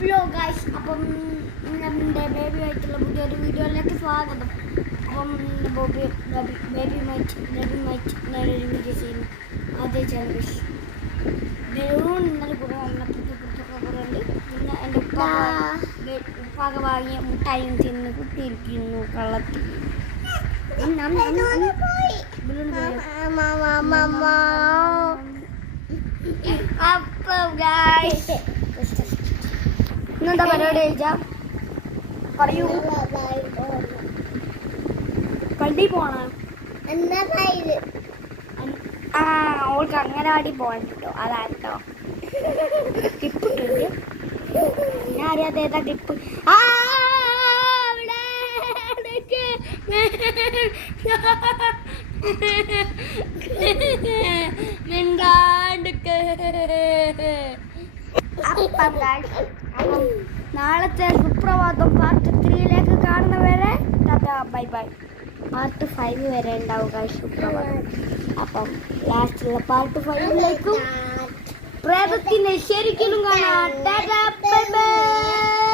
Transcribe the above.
Hello guys, അപ്പം നമ്മുടെ baby ആയിട്ടുള്ള പുതിയൊരു വീഡിയോയിലേക്ക് സ്വാഗതം. അപ്പം ബേബി മൈറ്റ് ഞാനൊരു വീഡിയോ ചെയ്യുന്നു. ആദ്യം ചാനൽ ഇന്നലെ കൂടെ വന്നപ്പോഴത്തേക്കൊക്കെ കുറേ ഉണ്ട്. പിന്നെ എൻ്റെ ഉപ്പാക വാങ്ങിയ മുട്ടായും തിന്ന് കുത്തിയിരിക്കുന്നു കള്ളത്തിൽ. അപ്പം ഗൈസ് ഇന്നെന്താ പരിപാടി കഴിച്ചാ പറയൂ. പള്ളി പോണ അവൾക്ക് അംഗനവാടി പോകാൻ കിട്ടോ അതാട്ടോ ടിപ്പ് ഇട്ടുണ്ട്. ഞാൻ അറിയാത്ത ഏതാ ടിപ്പ്. അപ്പം നാളത്തെ സുപ്രഭാതം പാർട്ട് 3 കാണുന്നവരെ ടാറ്റാ ബൈ ബൈ. പാർട്ട് 5 വരെ ഉണ്ടാവുക സുപ്രഭാതം. അപ്പം ലാസ്റ്റുള്ള പാർട്ട് 5 പ്രേതത്തിനെ ശരിക്കും കാണാം. Tata bye bye.